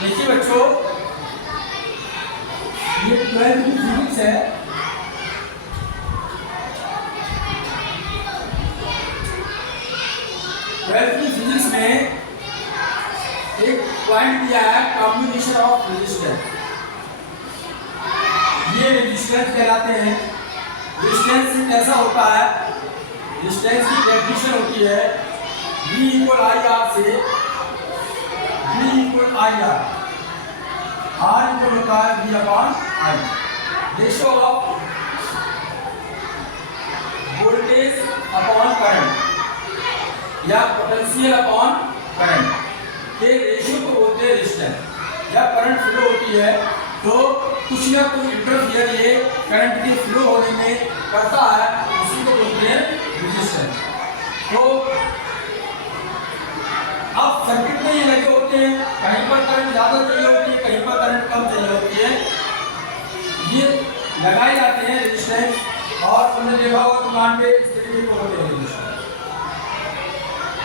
देखिए बच्चों, ये 12th की फिजिक्स है। ट्वेल्थ की फिजिक्स में एक पॉइंट दिया है, कॉम्बिनेशन ऑफ रेजिस्टेंस। ये रेजिस्टेंस कहलाते हैं। रेजिस्टेंस कैसा होता है? रेजिस्टेंस की डेफिनेशन होती है V इक्वल आई आर से V equal I R. R equal होता है V upon I. Ratio of voltage upon current या पोटेंशियल अपॉन करंट के रेशियो को बोलते हैं रेजिस्टेंस। जब करंट फ्लो होती है तो कुछ ना कुछ इंटरफियर ये करंट के फ्लो होने में करता है, उसी को बोलते हैं रेजिस्टेंस। तो अब सर्किट में ये लगे होते हैं, कहीं पर करंट ज़्यादा चाहिए होती है, कहीं पर करंट कम चाहिए होती है। ये लगाए जाते हैं रेजिस्टेंस। और तुमने देखा होगा दुकान पे इस तरीके को होते हैं रेजिस्टेंस,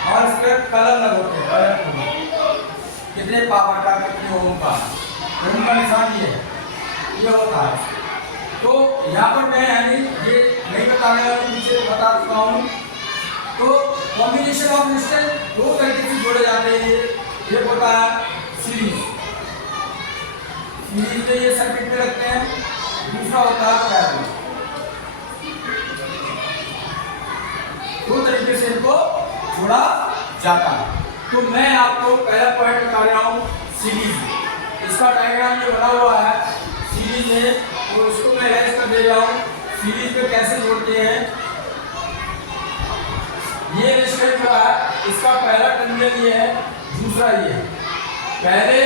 और इसके कलर लगे होते हैं, कलर कितने पावर का, कितने ओम का। ओम का निशान ये होता है। तो यहाँ पर मैं यानी ये नहीं बताने वाला, पीछे बता चुका हूँ। तो कॉम्बिनेशन ऑफ रेजिस्टेंस दो तरीके से जोड़े जाते हैं। ये होता है सीरीज में ये सर्किट में रखते हैं। दूसरा होता है पैरेलल। दो तरीके से इनको जोड़ा जाता है। तो मैं आपको पहला पॉइंट बता रहा हूँ सीरीज। इसका डायग्राम ये बना हुआ है सीरीज में, और उसको मैं रेस्ट कर दे रहा हूँ। सीरीज में कैसे जोड़ते हैं? ये रेजिस्टेंस जो है इसका पहला टर्मिनल ये है, दूसरा ये है। पहले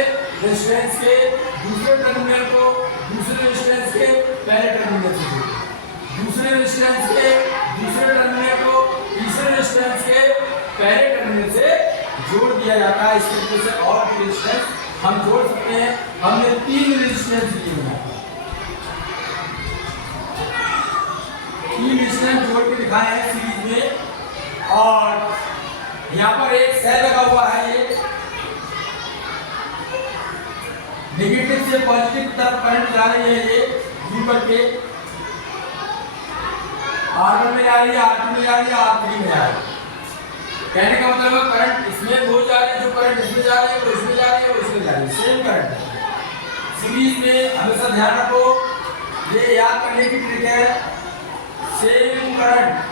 रेजिस्टेंस के दूसरे टर्मिनल को दूसरे रेजिस्टेंस के पहले टर्मिनल से जोड़ो, दूसरे रेजिस्टेंस के दूसरे टर्मिनल को तीसरे रेजिस्टेंस के पहले टर्मिनल से जोड़ दिया जाता है। इस तरीके से और भी रेजिस्टेंस हम जोड़ सकते हैं। हमने 3 रेजिस्टेंस लिए हैं, 3 रेजिस्टेंस जोड़ के दिखाए हैं सीरीज में। और यहाँ पर एक सेल लगा हुआ है, ये नेगेटिव से पॉजिटिव की तरफ करंट जा रही है। ये V पर के R1 में जा रही है, R2 में जा रही है, R3 में जा रही है। कहने का मतलब है करंट इसमें वो जा रही है, जो करंट इसमें जा रही है वो इसमें जा रही है, वो इसमें जा रही है, सेम करंट है। सीरीज में हमेशा ध्यान रखो, ये याद करने की ट्रिक है, सेम करंट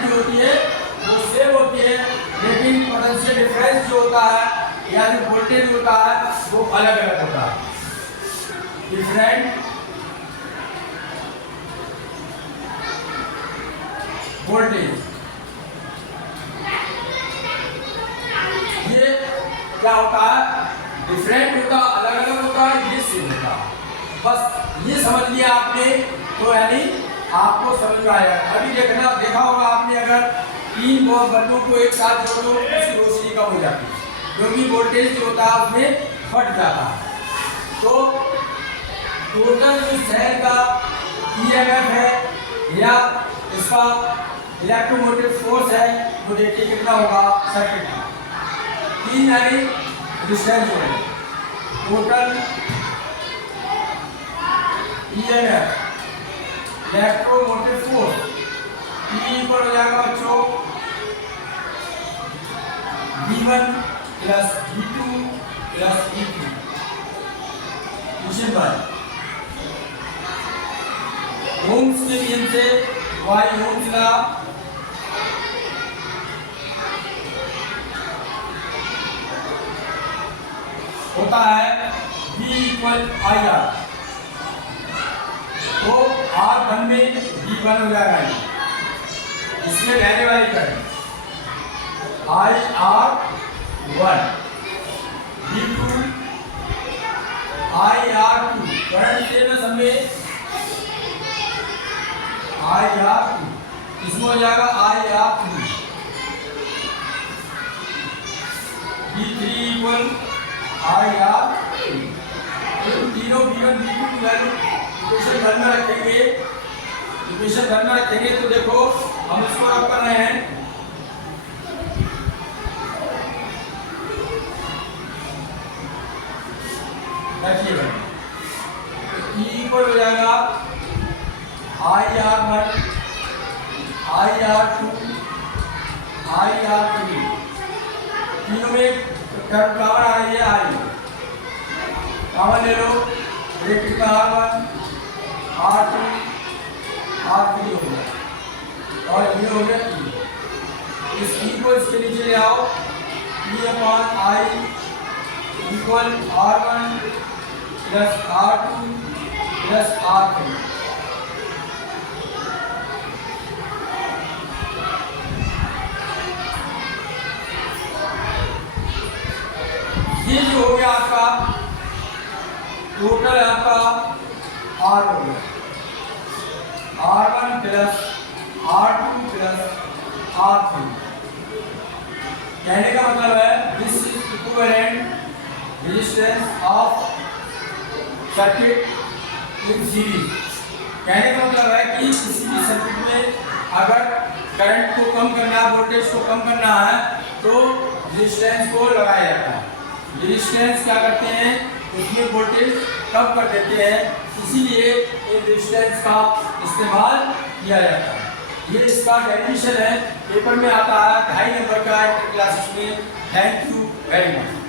जो होती है वो सेम होती है, लेकिन पोटेंशियल डिफरेंस जो होता है या जो वोल्टेज होता है वो अलग अलग होता है। डिफरेंट वोल्टेज, ये क्या होता है? डिफरेंट होता है, अलग अलग होता है, ये सेम होता है। बस ये समझ लिया आपने तो यानी आपको समझ में आएगा। अभी देखा होगा आपने, अगर 3 बल्बों को एक साथ जोड़ो उसकी रोशनी कम हो जाती है, क्योंकि वोल्टेज जो होता है उसमें फट जाता है। तो टोटल जो सेल का EMF है या इसका इलेक्ट्रोमोटिव फोर्स है वो देखिए कितना होगा सर्किट में। 3 यानी रेजिस्टेंस है, total EMF electromotive force E पर हो जाएगा बच्चों V1 plus V2 plus V3। Question 1 ohms के नियम से वाई ओम्स लॉ होता है V इक्वल आई आर। तो R1 में V1 हो जाएगा, इसमें रहने वाली current IR1, V2 IR2, current से न समझे IR2, इसमें हो जाएगा IR3, V3 इक्वल IR3। तीनों V1 V2 की वैल्यू इक्वेशन घर में रखेंगे। तो देखो हम इसको रब कर रहे हैं IR2 IR3 तीनों में टर्म कॉमन आ रही है आई, कॉमन ले लो, ब्रैकेट में R1 R2 R3 हो गया और ये हो गया E। इस E को इसके नीचे ले आओ, E/I equal R1 plus R2 plus R3। ये जो हो गया आपका टोटल आपका R हो गया, R1 plus R2 plus R3। कहने का मतलब है this is equivalent resistance of circuit in series. कहने का मतलब है कि किसी भी सर्किट में अगर करंट को कम करना है, वोल्टेज को कम करना है तो रेजिस्टेंस को लगाया जाता है। रेजिस्टेंस क्या करते हैं, उसमें वोल्टेज कम कर देते हैं, इसीलिए इन रेजिस्टेंस का इस्तेमाल किया जाता है। ये इसका डेफिनेशन है, पेपर में आता है 2.5 नंबर का क्लासेस में। Thank you very much.